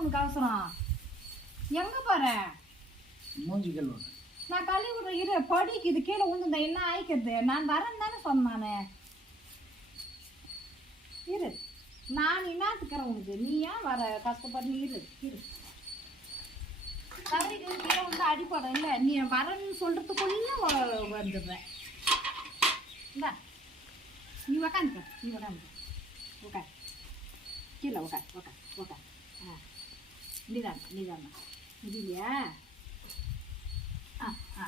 உனக்கு அவசரம் எங்க போற மூஞ்சி கழுவணும் நான் கழுவி விடுற இரு படிக்கு இது கீழே விழுந்து என்ன ஆயிக்கிறது? நான் வரேன்னு தானே சொன்னானே. இரு நான் என்னத்துக்கிறேன் உனக்கு? நீ ஏன் வர? கஷ்டப்பட்டு இரு இரு. தவறிக்கு கீழே வந்து அடிப்படம் இல்லை நீ வரேன்னு சொல்றதுக்குள்ள வ- வந்துடுறேன். இந்தா நீ உக்காந்துக்க நீ உக்காந்துக்க. உக்கார். கீழே உக்கார் உக்கார் உக்கார். ஆ. நீதான் நீதான் முடியலையா? ஆ ஆ.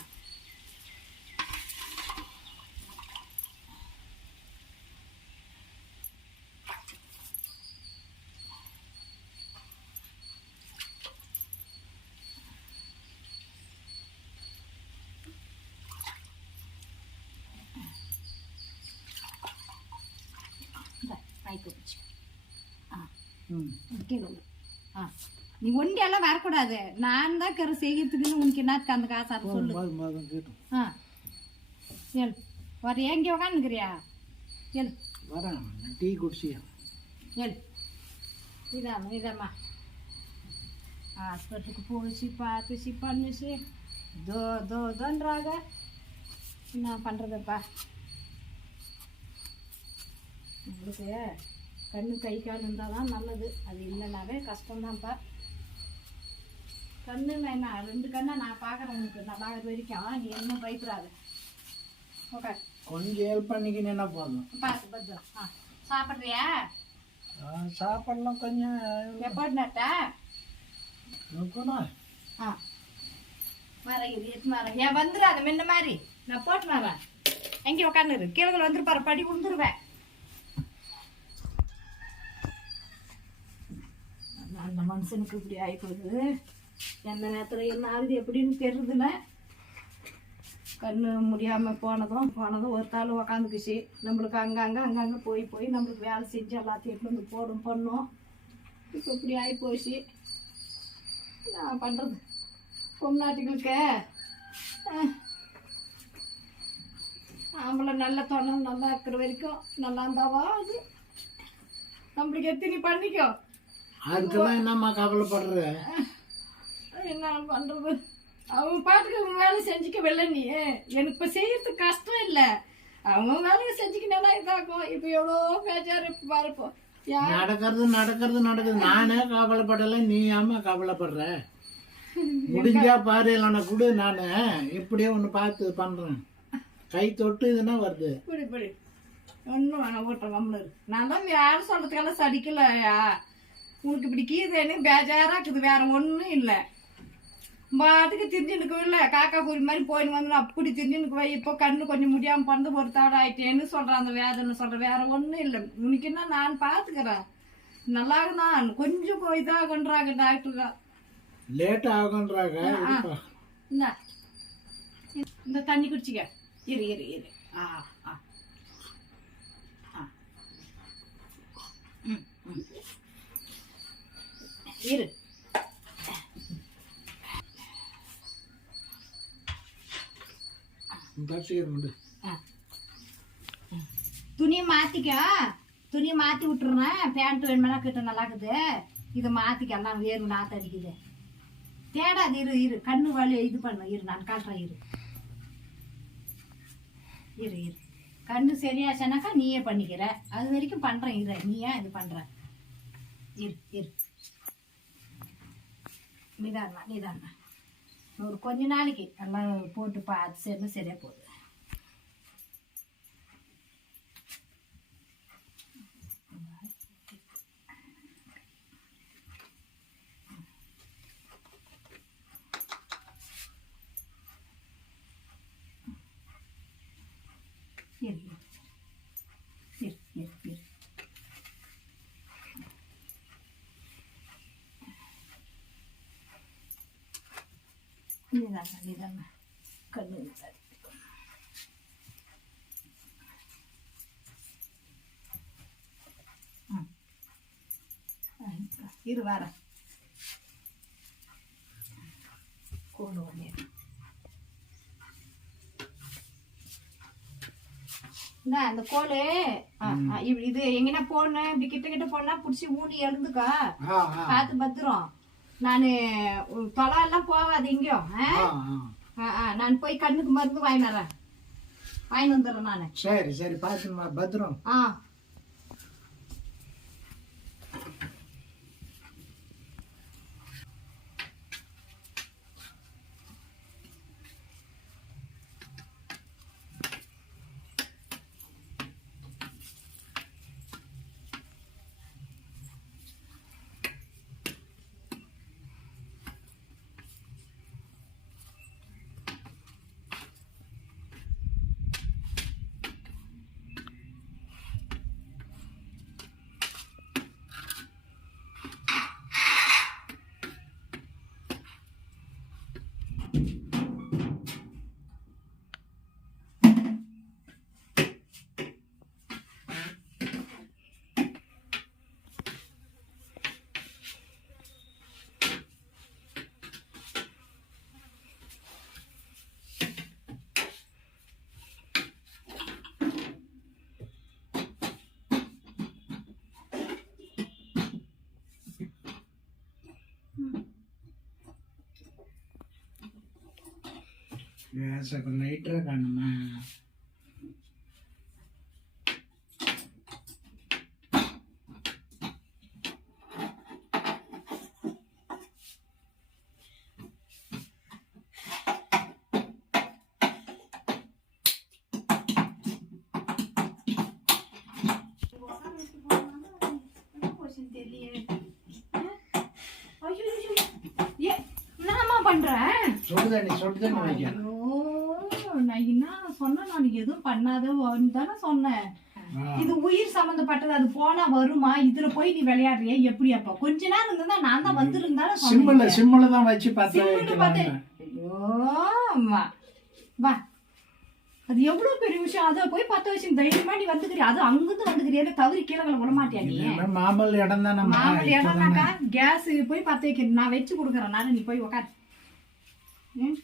பைக்கு வச்சு ஆ. ம். கீழே. ஆ. நீ ஒண்டியெல்லாம் வரக்கூடாது. நான் தான் கரு செய்யறதுக்குன்னு உனக்கு என்னத்துக்கு அந்த காசு அதை சொல்லு. ஆ. ஏழு வர எங்கே உக்காந்துக்கிறியா? ஏழு வரேன் டீ குடிச்சியா? ஏழு இதாம்மா இதாம்மா. ஹாஸ்பிட்டலுக்கு போச்சு பார்த்துச்சு பண்ணுச்சு. தோ தோ தோன்றாங்க என்ன பண்ணுறதுப்பா உங்களுக்கு கண்ணு கை கால் இருந்தால் தான் நல்லது. அது இல்லைனாவே கஷ்டம்தான்ப்பா. கண்ணு என்ன ரெண்டு கண்ணை நான் பார்க்குறேன் உனக்கு. நான் பார்க்குற வரைக்கும். நீ இன்னும் பயப்படாத. ஓகே. கொஞ்சம் ஹெல்ப் பண்ணிக்கின்னு என்ன போதும் பார்த்து பத்திரம் ஆ சாப்பிட்றியா? சாப்பாடுலாம் கொஞ்சம். எப்போ நட்டா இருக்கணும் ஆ. வரேன் இது வரேன் ஏன் வந்துடாத முன்ன மாதிரி. நான் போட்டு வரேன் எங்கே உட்காந்துரு கீழே வந்துருப்பாரு படி விழுந்துருவேன் அந்த மனுஷனுக்கு இப்படி ஆகிப்போகுது எந்த நேரத்தில் என்ன ஆகுது எப்படின்னு தெரியுதுல கண்ணு முடியாமல் போனதும் போனதும் ஒரு தாள் உக்காந்துக்குச்சு. நம்மளுக்கு அங்கங்கே அங்கங்கே போய் போய் நம்மளுக்கு வேலை செஞ்சு எல்லாத்தையும் எடுத்து வந்து போடும் பண்ணோம். இப்போ இப்படி ஆகி போச்சு. நான் பண்ணுறது பொம்நாட்டுகளுக்கு ஆம்பளை நல்ல தொண்டை நல்லா இருக்கிற வரைக்கும் நல்லா இருந்தாவா அது நம்மளுக்கு எத்தனை பண்ணிக்கோ அதுக்கெல்லாம் என்னம்மா கவலைப்படுற? என்ன பண்ணுறது அவங்க பாட்டுக்கு அவங்க வேலை செஞ்சுக்க வெள்ள நீ எனக்கு இப்போ செய்யறதுக்கு கஷ்டம் இல்லை. அவங்க வேலையை செஞ்சுக்கினா இதாக்கும் இப்போ எவ்வளோ பேச்சாரு இப்போ பாருப்போ யா நடக்கிறது நடக்கிறது நடக்குது நானே கவலைப்படலை நீ ஏமா கவலைப்படுற? முடிஞ்சா பாரு இல்லைன்னா கூட நான். இப்படியே ஒன்று பார்த்து பண்ணுறேன் கை தொட்டு இதுனா வருது. இப்படி இப்படி ஒன்றும் வேணாம் ஓட்டுறேன் கம்முனு இரு. நான் தான் யாரும் சொல்கிறதுக்கெல்லாம் சடிக்கலையா? உனக்கு இப்படி கீதேன்னு பேஜாராக இருக்குது. வேற ஒன்றும் இல்லை. பாட்டுக்கு திரிஞ்சுனுக்கும் இல்லை. காக்கா பூரி மாதிரி போயின்னு வந்து அப்படி திரிஞ்சுனுக்கு வை இப்போ கண்ணு கொஞ்சம் முடியாமல் பிறந்து ஒரு தாடு ஆயிட்டேன்னு சொல்கிறேன் அந்த வேதனை சொல்கிறேன் வேற ஒன்றும் இல்லை. உனக்கு என்ன நான் பார்த்துக்கிறேன் நல்லா தான் கொஞ்சம் இதாகன்றாங்க டாக்டருக்கா லேட் ஆகுன்றாங்க. இந்த. தண்ணி குடிச்சிக்க. இரு இரு இரு. ஆ ஆ. இரு. துணி ஆ. துணியை மாத்திக்க. துணி மாத்தி விட்டுறேன். பேண்ட் வேணுமெனா கிட்ட நல்லா இருக்குது இதை மாத்திக்க எல்லாம் வேறு நாத்து அடிக்குது. தேடாது இரு இரு. கண்ணு வலி இது பண்ணு. இரு நான் காட்டுறேன் இரு. இரு இரு. கண்ணு சரியாச்சுனாக்கா நீயே பண்ணிக்கிற. அது வரைக்கும் பண்றேன் இரு. நீ ஏன் இது பண்ற? இரு இரு. நிதானா நிதானா ஒரு கொஞ்ச நாளைக்கு எல்லாம் போட்டு பார்த்து சேர்ந்து சரியாக போகுது இரு இரு இரு இரு இரு நிதானா நிதானா கண்ணு. ஆ, இரு வரேன் கோடு ஒன்று அந்த கோலு இது எங்கன்னா போன இப்படி கிட்ட கிட்ட போனா புடிச்சு ஊனி எழுந்துக்கா? பார்த்து பத்திரம். நான் தொலை எல்லாம் போகாது எங்கேயோ ஆ? ஆ ஆ. ஆ, ஆ, நான் போய் கண்ணுக்கு மருந்து வாங்கினறேன். வாங்கி வந்துடுறேன் நான். சரி சரி பார்த்துமா பத்திரம். ஆ. வேச நைட்ரா காணுமா ஏ என்னம்மா பண்றேன் சுடுதண்ணி சுடுதண்ணி வைக்க ஐயோ நான் என்ன சொன்னேன் நான் எதுவும் பண்ணாத தானே சொன்னேன். இது உயிர் சம்பந்தப்பட்டது அது போனா வருமா? இதுல போய் நீ விளையாடுறிய? எப்படி அப்ப? கொஞ்ச நேரம் இருந்தா நான் தான் வந்திருந்தாலும் சொன்னேன். சிம்மில் தான் வச்சு பார்த்து ஐயோ வா. அது எவ்வளவு பெரிய விஷயம்? அதை போய் பத்த வச்சு தைரியமா நீ வந்துக்கிறியா? அது அங்கிருந்து வந்துக்கிறியா? தவறி கீழே விட மாட்டியா நீ? மாமல் இடம் தானே மாமூல் இடம்னாக்கா கேஸ் போய் பத்த வைக்கிறேன். நான் வச்சு கொடுக்குறேன். நானே நீ போய் உக்கார். ம்?